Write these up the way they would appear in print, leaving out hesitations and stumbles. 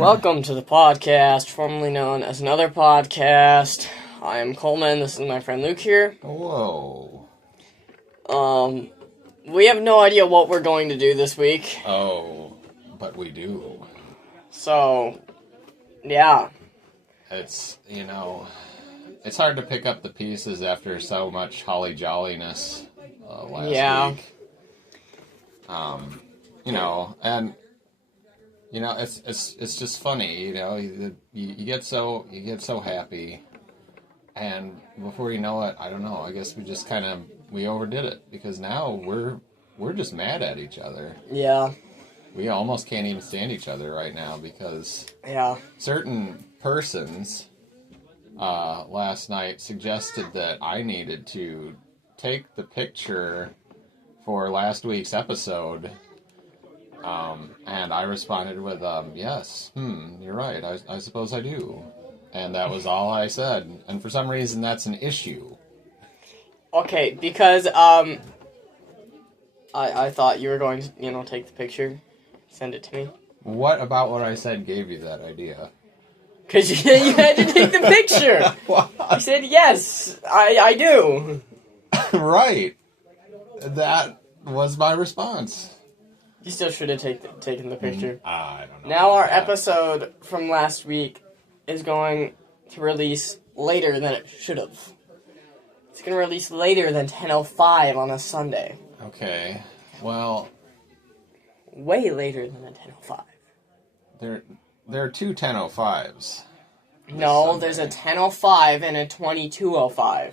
Welcome to the podcast, formerly known as Another Podcast. I am Coleman. This is my friend Luke here. Hello. We have no idea what we're going to do this week. Oh, but we do. So, yeah. It's hard to pick up the pieces after so much holly jolliness last week. It's just funny, you get so happy, and before you know it, I don't know, I guess we overdid it, because now we're just mad at each other. Yeah. We almost can't even stand each other right now, because certain persons last night suggested that I needed to take the picture for last week's episode. And I responded with, yes, you're right, I suppose I do. And that was all I said. And for some reason, that's an issue. Okay, because, I thought you were going to, take the picture, send it to me. What about what I said gave you that idea? Because you had to take the picture! What? You said, yes, I do. Right. That was my response. You still should have taken the picture. I don't know. Now our episode from last week is going to release later than it should have. It's going to release later than 10:05 on a Sunday. Okay. Well, way later than a 10:05. There are two 10:05s. No, Sunday. there's a 10:05 and a 22:05.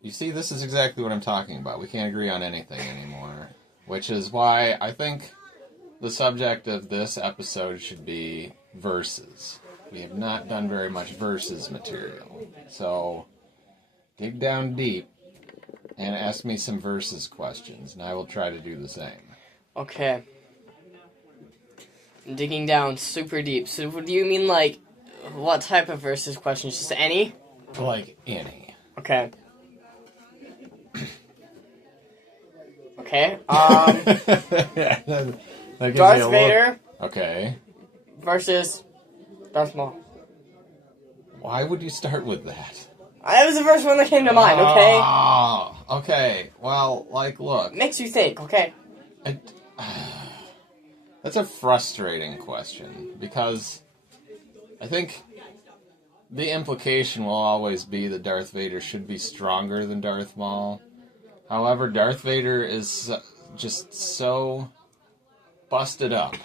You see, this is exactly what I'm talking about. We can't agree on anything anymore. Which is why I think the subject of this episode should be verses. We have not done very much verses material. So, dig down deep and ask me some verses questions, and I will try to do the same. Okay. Digging down super deep. So do you mean, like, what type of verses questions? Just any? Like any. Okay. Okay, That gives Darth you a Vader look. Okay. versus Darth Maul. Why would you start with that? That was the first one that came to mind, okay? Oh, okay. Well, look. Makes you think, okay? That's a frustrating question, because I think the implication will always be that Darth Vader should be stronger than Darth Maul. However, Darth Vader is just so busted up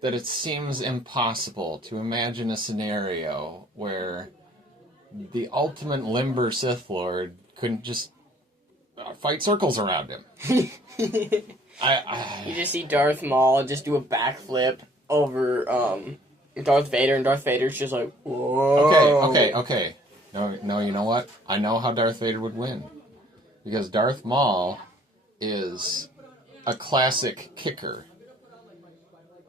that it seems impossible to imagine a scenario where the ultimate limber Sith Lord couldn't just fight circles around him. You just see Darth Maul just do a backflip over Darth Vader, and Darth Vader's just like, whoa. Okay. No, you know what? I know how Darth Vader would win. Because Darth Maul is a classic kicker.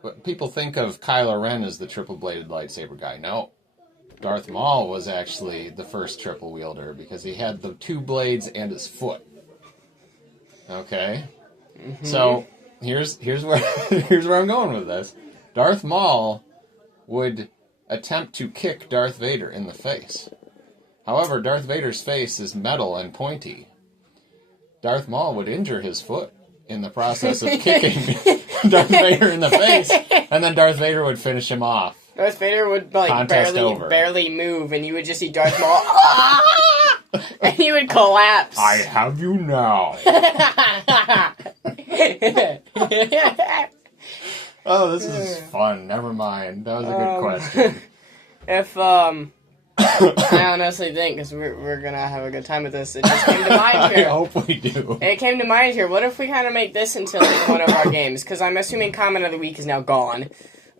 But people think of Kylo Ren as the triple-bladed lightsaber guy. No. Darth Maul was actually the first triple wielder because he had the two blades and his foot. Okay? Mm-hmm. So, here's where I'm going with this. Darth Maul would attempt to kick Darth Vader in the face. However, Darth Vader's face is metal and pointy. Darth Maul would injure his foot in the process of kicking Darth Vader in the face, and then Darth Vader would finish him off. Darth Vader would barely move, and you would just see Darth Maul, and he would collapse. I have you now. Oh, this is fun. Never mind. That was a good question. If I honestly think, because we're going to have a good time with this, it just came to mind here. I hope we do. It came to mind here. What if we kind of make this into one of our games? Because I'm assuming Comment of the Week is now gone.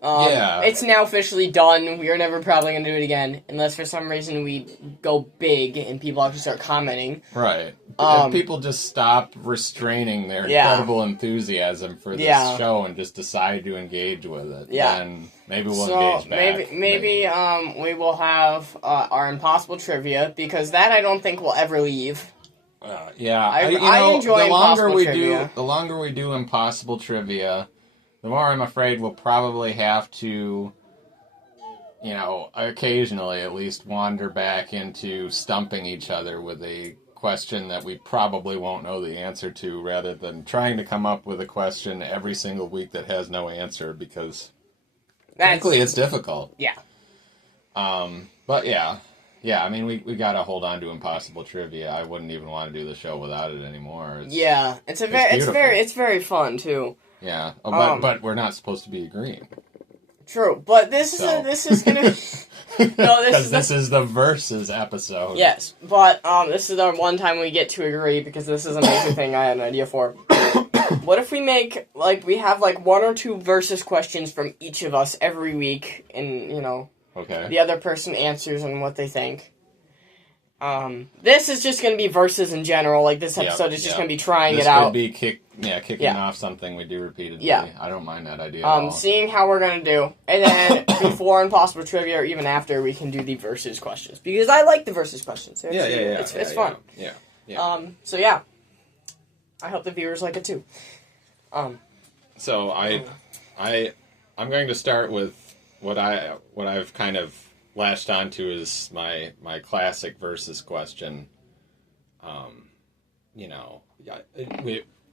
Yeah. It's now officially done. We are never probably going to do it again, unless for some reason we go big and people actually start commenting. Right. If people just stop restraining their incredible enthusiasm for this show and just decide to engage with it, then maybe we'll engage back. Maybe we will have our Impossible Trivia, because that I don't think will ever leave. Yeah. I enjoy Impossible Trivia. The longer we do Impossible Trivia, the more I'm afraid we'll probably have to, occasionally at least wander back into stumping each other with a question that we probably won't know the answer to, rather than trying to come up with a question every single week that has no answer, because frankly it's difficult. Yeah. But yeah, I mean, we gotta hold on to impossible trivia. I wouldn't even want to do the show without it anymore. It's very fun too. Yeah, but we're not supposed to be agreeing. True, but this is gonna. No, this is the versus episode. Yes, but this is our one time we get to agree, because this is an amazing thing I had an idea for. What if we make we have one or two versus questions from each of us every week, and okay, the other person answers and what they think. This is just going to be versus in general. This episode is just going to be trying it out. This could be kicking off something we do repeatedly. Yeah. I don't mind that idea at all. Seeing how we're going to do. And then before Impossible Trivia, or even after, we can do the versus questions. Because I like the versus questions. It's fun. Yeah. So yeah. I hope the viewers like it too. So I'm going to start with what I've kind of latched onto is my classic versus question.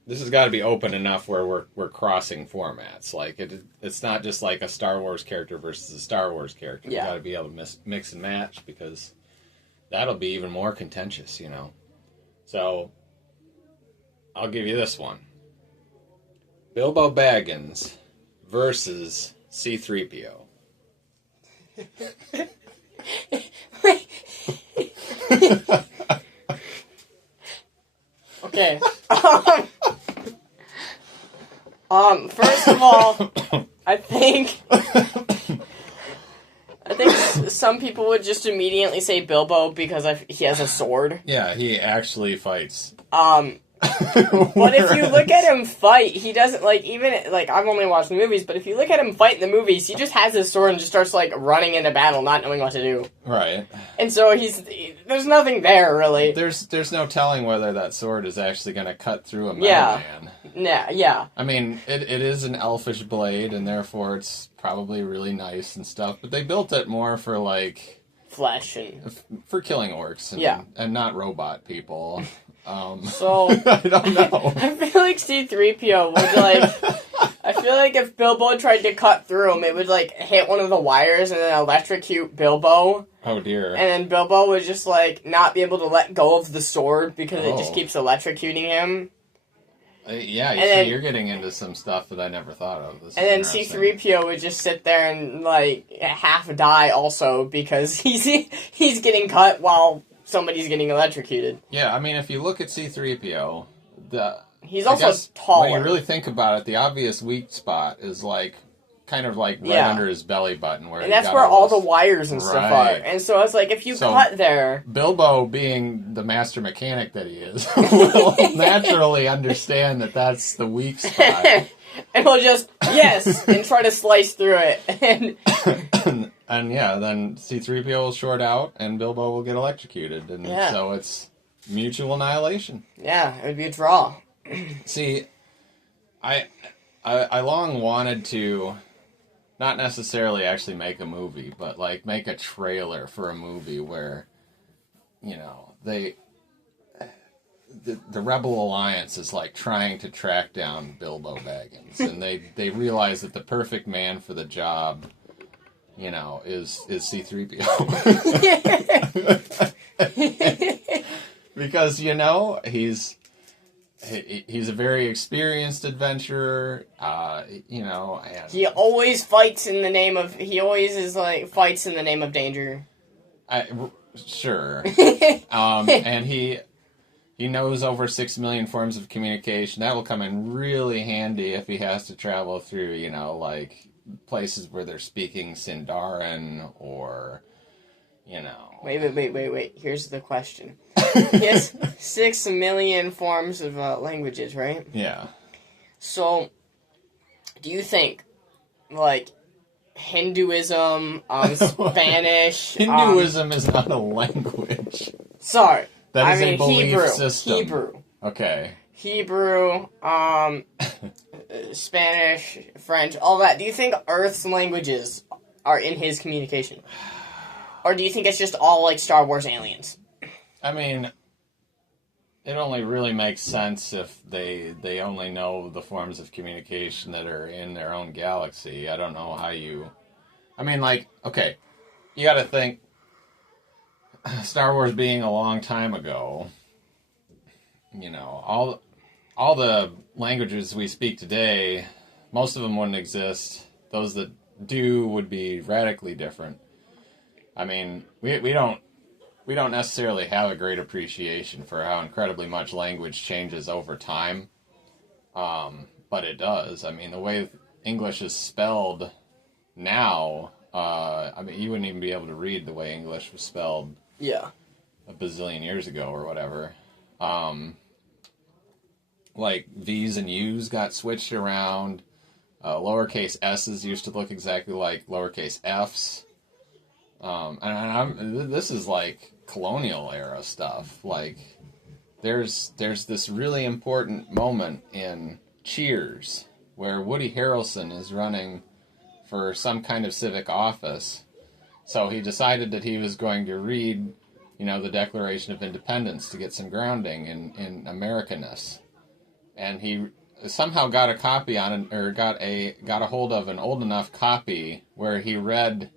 This has got to be open enough where we're crossing formats. It's not just like a Star Wars character versus a Star Wars character. Yeah. You got to be able to mix and match, because that'll be even more contentious. So I'll give you this one: Bilbo Baggins versus C-3PO. Okay. First of all, I think some people would just immediately say Bilbo because he has a sword. Yeah, he actually fights. But if you look at him fight, he doesn't, I've only watched the movies, but if you look at him fight in the movies, he just has his sword and just starts, running into battle, not knowing what to do. Right. And so there's nothing there, really. There's no telling whether that sword is actually going to cut through a metal man. Yeah. I mean, it is an elfish blade, and therefore it's probably really nice and stuff, but they built it more for, flesh and... for killing orcs and not robot people. So I don't know. I feel like C-3PO would I feel like if Bilbo tried to cut through him, it would hit one of the wires and then electrocute Bilbo. Oh dear. And then Bilbo would just not be able to let go of the sword because it just keeps electrocuting him. You're getting into some stuff that I never thought of. And then C-3PO would just sit there and half die also because he's getting cut while somebody's getting electrocuted. Yeah, I mean, if you look at C-3PO, he's also taller. When you really think about it, the obvious weak spot is kind of right under his belly button, and that's where all the wires and stuff are. And so it's if you cut there, Bilbo, being the master mechanic that he is, will naturally understand that that's the weak spot, and he'll just and try to slice through it, and then C-3PO will short out, and Bilbo will get electrocuted, and so it's mutual annihilation. Yeah, it would be a draw. See, I long wanted to not necessarily actually make a movie, but make a trailer for a movie where, the Rebel Alliance is trying to track down Bilbo Baggins, and they realize that the perfect man for the job, is C-3PO. Because, he's a very experienced adventurer, and he always fights in the name of, fights in the name of danger. Sure. And he knows over 6 million forms of communication. That will come in really handy if he has to travel through, places where they're speaking Sindarin or, Wait. Here's the question. He has 6 million forms of languages, right? Yeah. So, do you think, Hinduism, Spanish... Hinduism is not a language. Sorry. That is a belief Hebrew. system. Hebrew. Okay. Hebrew, Spanish, French, all that. Do you think Earth's languages are in his communication? Or do you think it's just all, like, Star Wars aliens? I mean, it only really makes sense if they only know the forms of communication that are in their own galaxy. I don't know how you... I mean, like, okay, you gotta think, Star Wars being a long time ago, you know, all the languages we speak today, most of them wouldn't exist. Those that do would be radically different. I mean, we don't necessarily have a great appreciation for how incredibly much language changes over time, but it does. I mean, the way English is spelled now, I mean, you wouldn't even be able to read the way English was spelled Yeah. a bazillion years ago or whatever. Like, V's and U's got switched around. Lowercase s's used to look exactly like lowercase f's. This is like colonial era stuff. Like, there's this really important moment in Cheers where Woody Harrelson is running for some kind of civic office. So he decided that he was going to read, you know, the Declaration of Independence to get some grounding in Americanness. And he somehow got a copy on it, or got a hold of an old enough copy where he read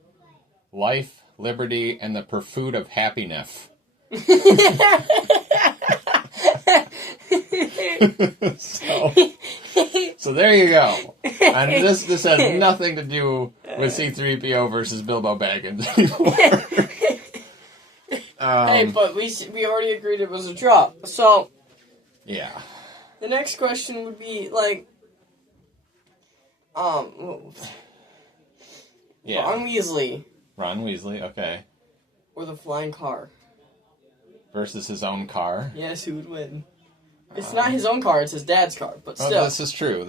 Life, Liberty, and the Pursuit of Happiness. So there you go. And this has nothing to do with C-3PO versus Bilbo Baggins anymore. Hey, but we already agreed it was a drop. So yeah. The next question would be like, Yeah. Ron Weasley Ron Weasley, okay. or the flying car. Versus his own car. Yes, who would win? It's not his own car; it's his dad's car. But still, this is true.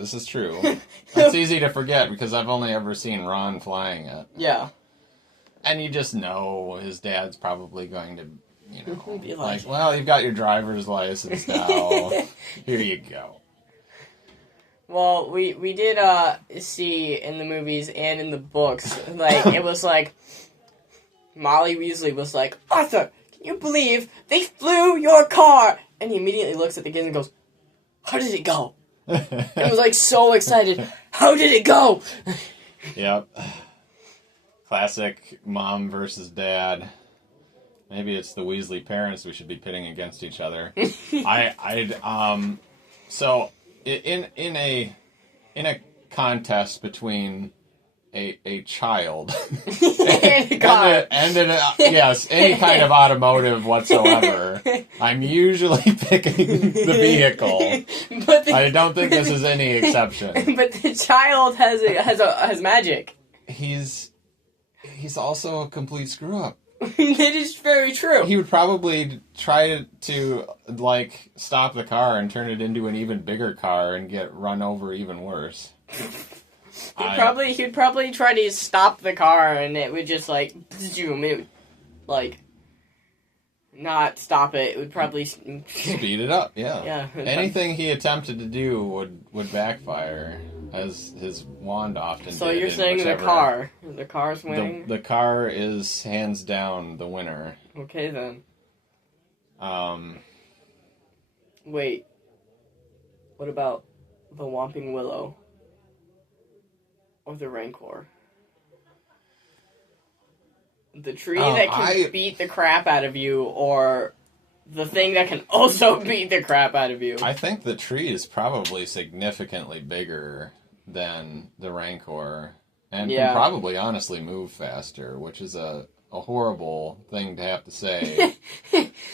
It's easy to forget because I've only ever seen Ron flying it. Yeah. And you just know his dad's probably going to, you know, Be like, well, you've got your driver's license now. Here you go. Well, we did see in the movies and in the books, like, it was like, Molly Weasley was like, Arthur, can you believe they flew your car? And he immediately looks at the kids and goes, how did it go? And was like so excited. How did it go? Yep. Classic mom versus dad. Maybe it's the Weasley parents we should be pitting against each other. So in a contest between a child And a car. yes, any kind of automotive whatsoever, I'm usually picking the vehicle. But I don't think this is any exception. But the child has magic. He's also a complete screw up. That is very true. He would probably try to like stop the car and turn it into an even bigger car and get run over even worse. He'd probably try to stop the car and it would just like zoom. It would like not stop it. It would probably speed it up. Yeah. Yeah. Anything he attempted to do would backfire, as his wand often did. So you're saying the car's winning? The car is hands down the winner. Okay then. Wait. What about the Whomping Willow? Or the Rancor? The tree that can beat the crap out of you, or the thing that can also beat the crap out of you? I think the tree is probably significantly bigger than the Rancor, and can probably honestly move faster, which is a horrible thing to have to say.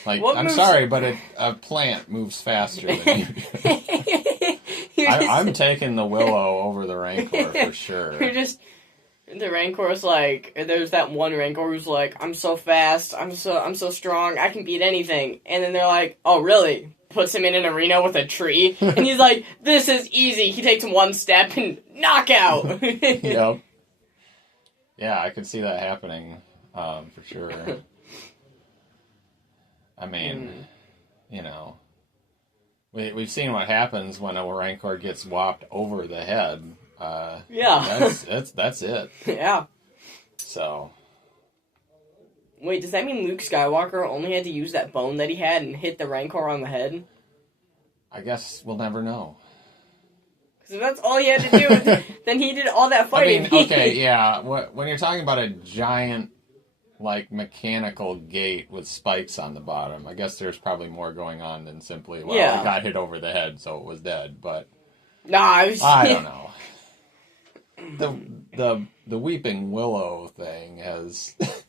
Like, I'm sorry, but a plant moves faster than you do. I'm taking the Willow over the Rancor for sure. The Rancor's like, there's that one Rancor who's like, I'm so fast, I'm so strong, I can beat anything. And then they're like, oh really? Puts him in an arena with a tree, and he's like, this is easy. He takes one step and knockout. Yep. Yeah, I could see that happening, for sure. I mean, you know, we've seen what happens when a Rancor gets whopped over the head. Yeah. That's it. Yeah. So. Wait, does that mean Luke Skywalker only had to use that bone that he had and hit the Rancor on the head? I guess we'll never know. Because if that's all he had to do, then he did all that fighting. I mean, okay, yeah. When you're talking about a giant, like, mechanical gate with spikes on the bottom, I guess there's probably more going on than simply, well, Yeah. it got hit over the head, so it was dead. But Nah, I don't know. The Weeping Willow thing has the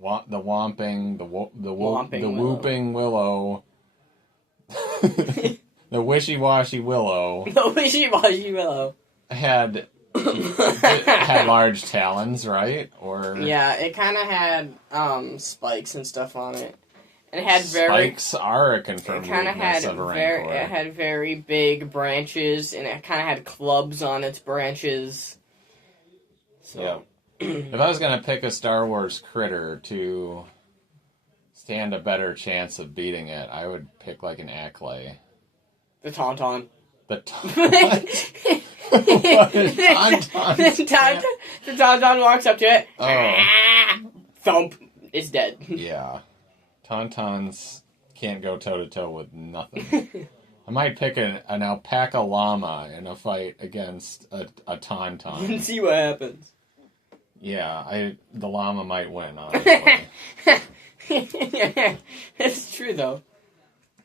Whomping, the Whooping Willow, the Wishy-Washy Willow. The Wishy-Washy Willow. Had large talons, right? Or yeah, it kind of had spikes and stuff on it. And it had very spikes are a confirmed weakness of a Rancor. It had very big branches, and it kind of had clubs on its branches. So, if I was gonna pick a Star Wars critter to stand a better chance of beating it, I would pick like an Acklay. The Tauntaun. The Tauntaun. What is Tauntaun? The Tauntaun walks up to it. Oh. Thump. It's dead. Yeah. Tauntauns can't go toe-to-toe with nothing. I might pick an alpaca llama in a fight against a Tauntaun. And see what happens. Yeah, the llama might win, honestly. It's true, though.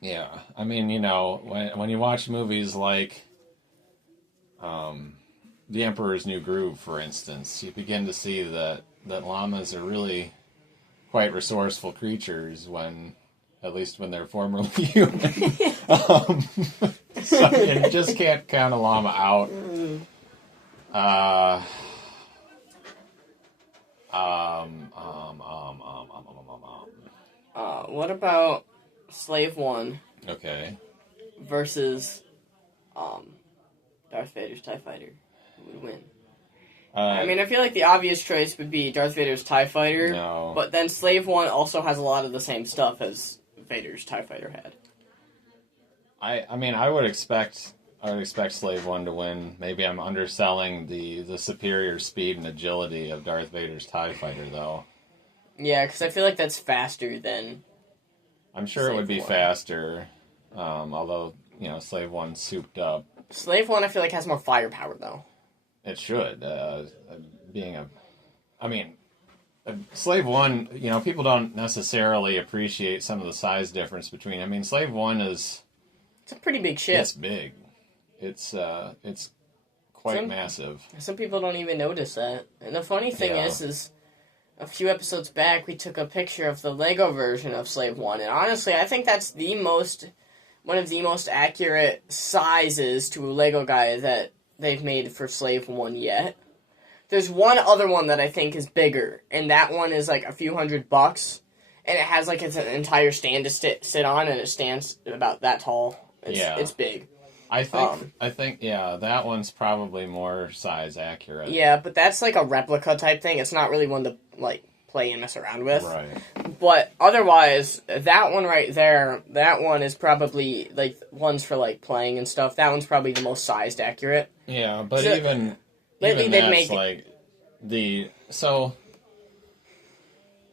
Yeah. I mean, you know, when you watch movies like The Emperor's New Groove, for instance, you begin to see that llamas are really quite resourceful creatures at least when they're formerly human. So you just can't count a llama out. What about Slave One? Okay. Versus, Darth Vader's TIE Fighter? Who would win? I mean, I feel like the obvious choice would be Darth Vader's TIE Fighter. No. But then Slave One also has a lot of the same stuff as Vader's TIE Fighter had. I mean, I would expect Slave One to win. Maybe I'm underselling the superior speed and agility of Darth Vader's TIE Fighter, though. Yeah, because I feel like that's faster than... I'm sure it would be faster, although, you know, Slave One's souped up. Slave One, I feel like, has more firepower, though. It should. Slave One, you know, people don't necessarily appreciate some of the size difference between. I mean, Slave One is... It's a pretty big ship. It's big. It's quite massive. Some people don't even notice that. And the funny thing is a few episodes back, we took a picture of the Lego version of Slave One, and honestly, I think that's one of the most accurate sizes to a Lego guy that they've made for Slave One yet. There's one other one that I think is bigger, and that one is like a few $100, and it has like an entire stand to sit on, and it stands about that tall. It's big. I think, that one's probably more size accurate. Yeah, but that's like a replica type thing. It's not really one to, like, play and mess around with. Right. But otherwise, that one right there, that one is probably, like, ones for, like, playing and stuff. That one's probably the most sized accurate. Yeah, but So, even lately that's, make like,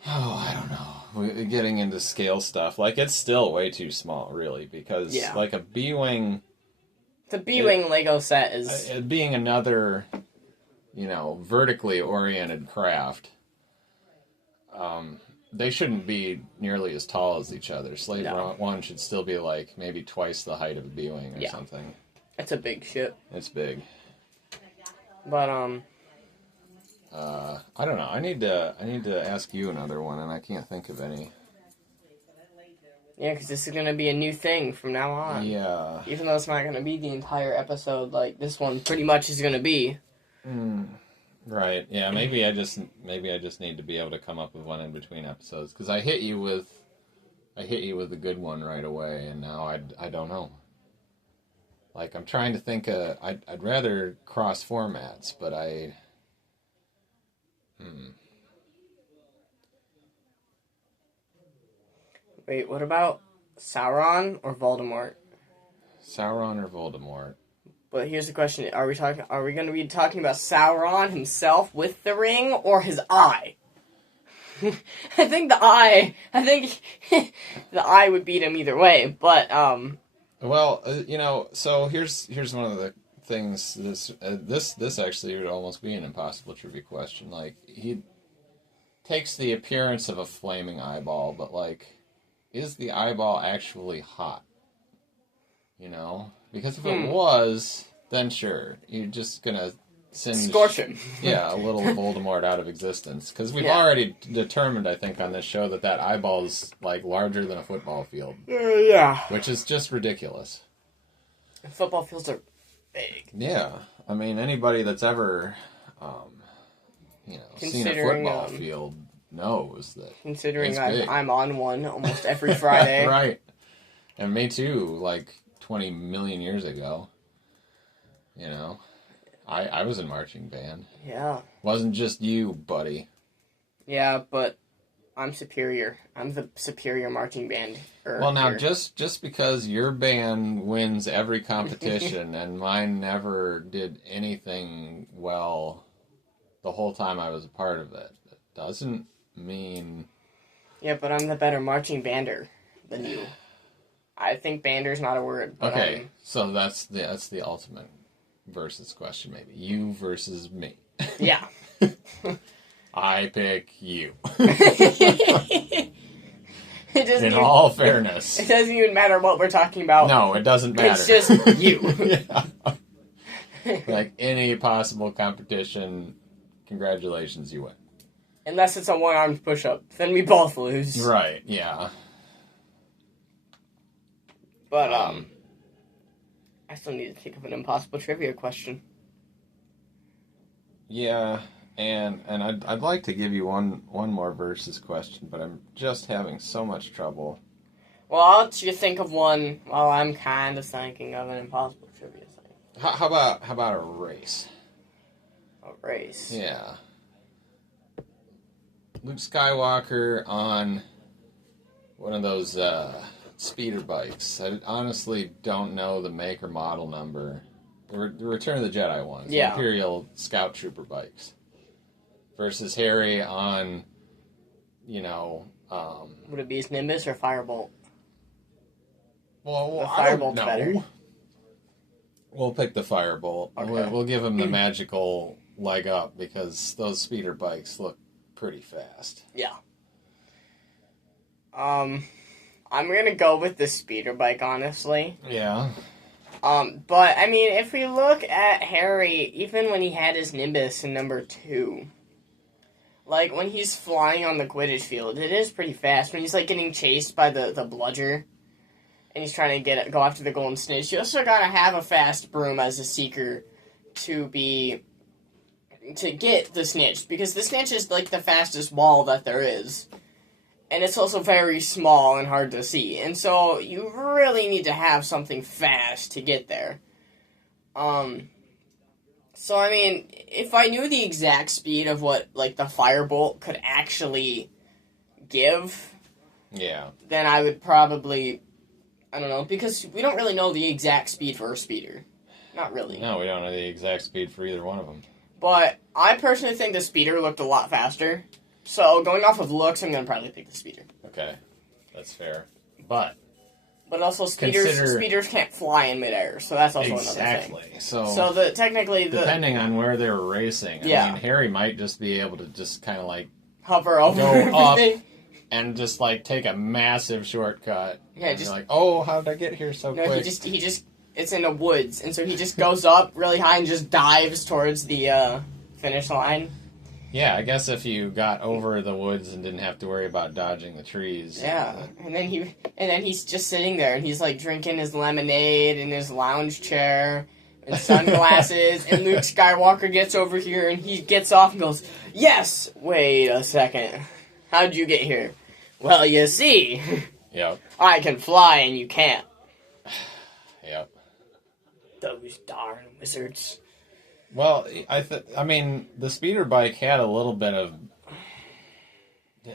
I don't know. We're getting into scale stuff. Like, it's still way too small, really, because, like, a B-Wing... The B-Wing Lego set is... being another, you know, vertically oriented craft, they shouldn't be nearly as tall as each other. Slave One should still be, like, maybe twice the height of a B-Wing or something. It's a big ship. It's big. But, I don't know. I need to ask you another one, and I can't think of any. Yeah, because this is going to be a new thing from now on. Yeah. Even though it's not going to be the entire episode like this one pretty much is going to be. Right. Yeah, maybe I just need to be able to come up with one in between episodes, because I hit you with a good one right away, and now I don't know. Like, I'm trying to think I'd rather cross formats, but Wait, what about Sauron or Voldemort? Sauron or Voldemort? But here's the question: Are we going to be talking about Sauron himself with the ring, or his eye? I think the eye. I think the eye would beat him either way. But Well, so here's one of the things. This actually would almost be an impossible trivia question. Like, he takes the appearance of a flaming eyeball, but like, is the eyeball actually hot? Because if it was, then sure, you're just gonna scorch him. Yeah, a little Voldemort out of existence. Because we've already determined, I think, on this show that eyeball is like larger than a football field. Yeah. Which is just ridiculous. Football fields are big. Yeah, I mean, anybody that's ever, seen a football field knows that. Considering I'm on one almost every Friday. Right. And me too, like 20 million years ago. I was in marching band. Yeah. Wasn't just you, buddy. Yeah, but I'm superior. I'm the superior marching band. Well, now, just because your band wins every competition and mine never did anything well the whole time I was a part of it, doesn't mean... Yeah, but I'm the better marching bander than you. I think bander's not a word. But okay, so that's the ultimate versus question, maybe. You versus me. Yeah. I pick you. In all fairness. It doesn't even matter what we're talking about. No, it doesn't matter. It's just you. Yeah. Like any possible competition, congratulations, you win. Unless it's a one-armed push-up. Then we both lose. Right, yeah. But, I still need to think of an impossible trivia question. Yeah, and I'd like to give you one more versus question, but I'm just having so much trouble. Well, I'll let you think of one while I'm kind of thinking of an impossible trivia thing. How about a race? A race? Yeah. Luke Skywalker on one of those speeder bikes. I honestly don't know the make or model number. The Return of the Jedi ones. Yeah. The Imperial Scout Trooper bikes. Versus Harry on, Would it be his Nimbus or Firebolt? Well, the Firebolt's better. We'll pick the Firebolt. Okay. We'll give him the magical leg up because those speeder bikes look pretty fast. Yeah. I'm gonna go with the speeder bike, honestly. Yeah. But, I mean, if we look at Harry, even when he had his Nimbus in number 2, like, when he's flying on the Quidditch field, it is pretty fast. When he's, like, getting chased by the bludger, and he's trying to go after the golden snitch, you also gotta have a fast broom as a seeker to get the snitch, because the snitch is, like, the fastest wall that there is. And it's also very small and hard to see. And so you really need to have something fast to get there. So, I mean, if I knew the exact speed of what, like, the Firebolt could actually give... Yeah. Then I would probably... I don't know, because we don't really know the exact speed for a speeder. Not really. No, we don't know the exact speed for either one of them. But I personally think the speeder looked a lot faster. So, going off of looks, I'm going to probably pick the speeder. Okay. That's fair. But also, speeders can't fly in midair, so that's also another thing. Exactly. So Depending on where they were racing, I mean, Harry might just be able to just kind of like... hover over go everything. Up and just like take a massive shortcut. Yeah, you're like, oh, how did I get here so quick? he just... It's in the woods, and so he just goes up really high and just dives towards the finish line. Yeah, I guess if you got over the woods and didn't have to worry about dodging the trees. Yeah, and then he's just sitting there, and he's like drinking his lemonade in his lounge chair and sunglasses, and Luke Skywalker gets over here, and he gets off and goes, "Yes, wait a second, how'd you get here?" "Well, you see, Yep. I can fly and you can't." Yep. Those darn wizards. Well, I mean, the speeder bike had a little bit of...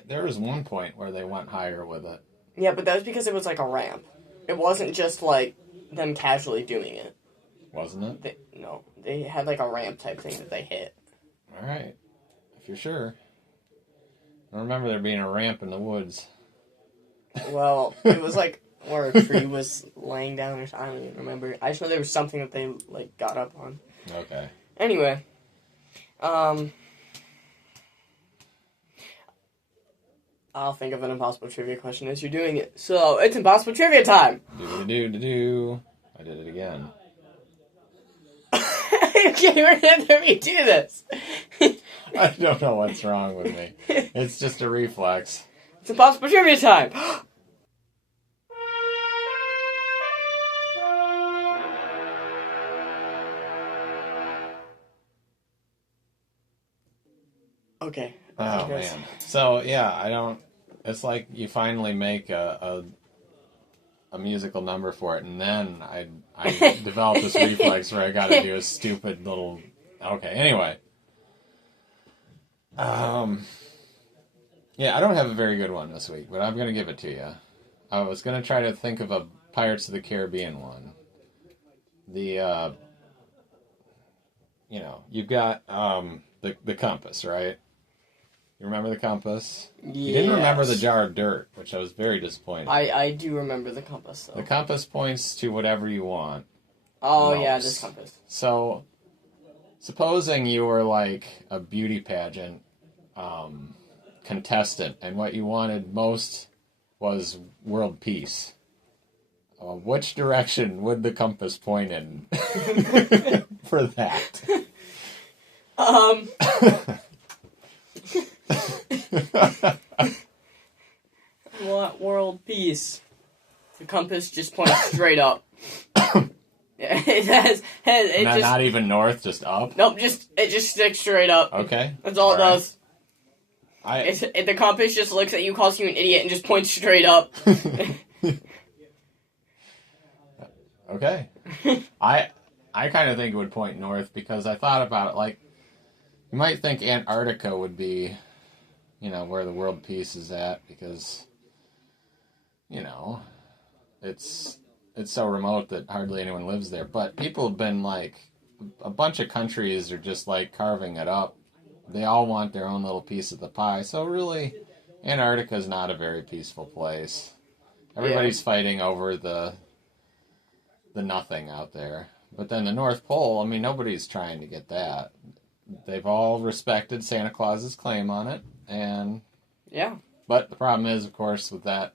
There was one point where they went higher with it. Yeah, but that was because it was like a ramp. It wasn't just like them casually doing it. Wasn't it? No, they had like a ramp type thing that they hit. All right, if you're sure. I remember there being a ramp in the woods. Well, it was like where a tree was laying down, or I don't even remember. I just know there was something that they like got up on. Okay. Anyway, I'll think of an impossible trivia question as you're doing it. So it's impossible trivia time. Do. I did it again. Okay, we're gonna have to redo this. I don't know what's wrong with me. It's just a reflex. It's impossible trivia time. Okay. Oh man. So yeah, I don't. It's like you finally make a musical number for it, and then I developed this reflex where I got to do a stupid little. Okay. Anyway. Yeah, I don't have a very good one this week, but I'm gonna give it to you. I was gonna try to think of a Pirates of the Caribbean one. You've got the compass, right? You remember the compass? Yes. You didn't remember the jar of dirt, which I was very disappointed. I do remember the compass, though. The compass points to whatever you want. Oh, most. yeah, this compass. So, supposing you were like a beauty pageant contestant, and what you wanted most was world peace. Which direction would the compass point in for that? What world peace? The compass just points straight up. It has not even north, just up. Nope, it just sticks straight up. Okay, that's all it does. Right. The compass just looks at you, calls you an idiot, and just points straight up. Okay, I kind of think it would point north because I thought about it. Like, you might think Antarctica would be, where the world peace is at because, it's so remote that hardly anyone lives there. But people have been like, a bunch of countries are just like carving it up. They all want their own little piece of the pie. So really, Antarctica is not a very peaceful place. Everybody's fighting over the nothing out there. But then the North Pole, I mean, nobody's trying to get that. They've all respected Santa Claus's claim on it, and yeah. But the problem is, of course, with that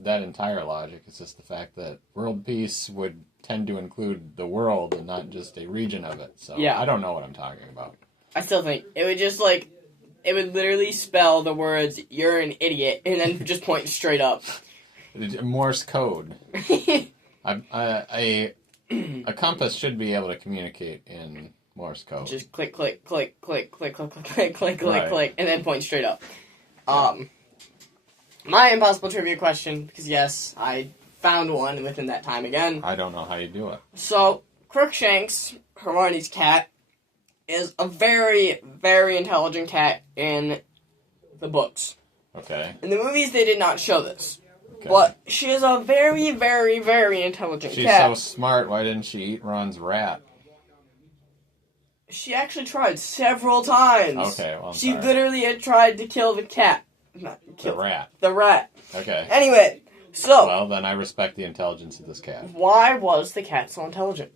entire logic, it's just the fact that world peace would tend to include the world and not just a region of it. So yeah. I don't know what I'm talking about. I still think it would just it would literally spell the words "you're an idiot" and then just point straight up. Morse code. A compass should be able to communicate in Morse code. Just click, click, click, click, click, click, click, click, click, click, click, and then point straight up. My impossible trivia question, because yes, I found one within that time again. I don't know how you do it. So, Crookshanks, Hermione's cat, is a very, very intelligent cat in the books. Okay. In the movies, they did not show this. Okay. But she is a very, very, very intelligent cat. She's so smart, why didn't she eat Ron's rat? She actually tried several times. Okay, well, she literally had tried to kill the cat. The rat. The rat. Okay. Anyway, so... Well, then I respect the intelligence of this cat. Why was the cat so intelligent?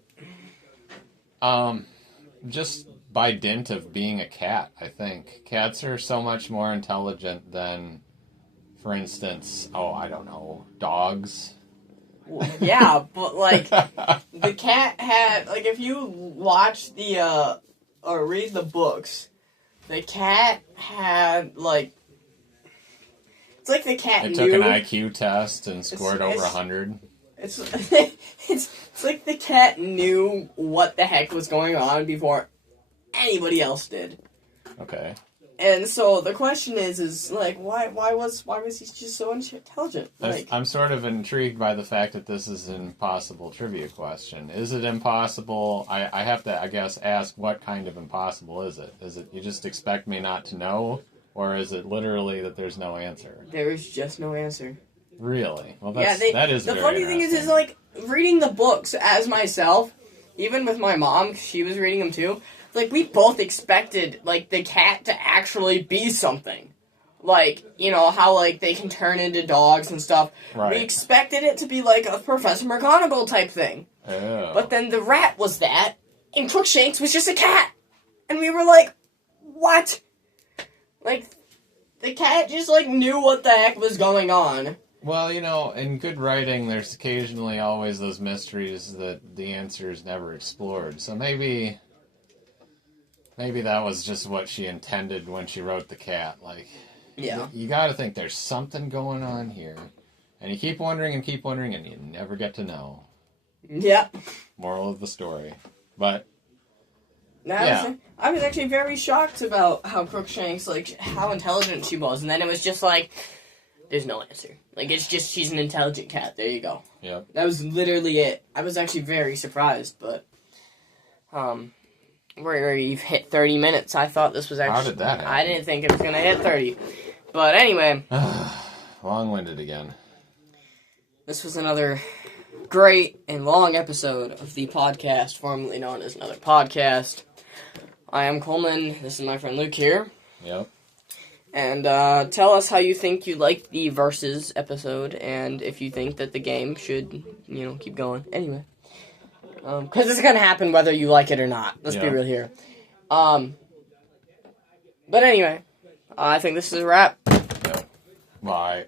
Just by dint of being a cat, I think. Cats are so much more intelligent than, for instance, I don't know, dogs. Well, yeah, but, the cat had, if you watch or read the books, the cat had, it's like the cat knew... It took an IQ test and scored over 100. It's like the cat knew what the heck was going on before anybody else did. Okay. And so the question is why was he just so intelligent? I'm sort of intrigued by the fact that this is an impossible trivia question. Is it impossible? I have to, I guess, ask what kind of impossible is it? Is it you just expect me not to know? Or is it literally that there's no answer? There is just no answer. Really? Well, Yeah, that is the very funny thing is interesting. like reading the books as myself, even with my mom, 'cause she was reading them too. Like we both expected like the cat to actually be something, like how like they can turn into dogs and stuff. Right. We expected it to be like a Professor McGonagall type thing, Oh. but then the rat was that, and Crookshanks was just a cat, and we were like, what? Like the cat just like knew what the heck was going on. Well, in good writing, there's occasionally always those mysteries that the answer is never explored. So maybe that was just what she intended when she wrote the cat. Like, Yeah. you got to think there's something going on here, and you keep wondering, and you never get to know. Yep. Moral of the story. But I was actually very shocked about how Crookshanks, like, how intelligent she was, and then it was just like, there's no answer. Like, it's just, she's an intelligent cat. There you go. Yep. That was literally it. I was actually very surprised, but, we've hit 30 minutes. I thought this was actually... How did that happen? I didn't think it was going to hit 30. But anyway. Long-winded again. This was another great and long episode of the podcast, formerly known as Another Podcast. I am Coleman. This is my friend Luke here. Yep. And tell us how you think you liked the Versus episode, and if you think that the game should, keep going. Anyway. Because it's going to happen whether you like it or not. Let's be real here. But anyway, I think this is a wrap. Yep. Bye.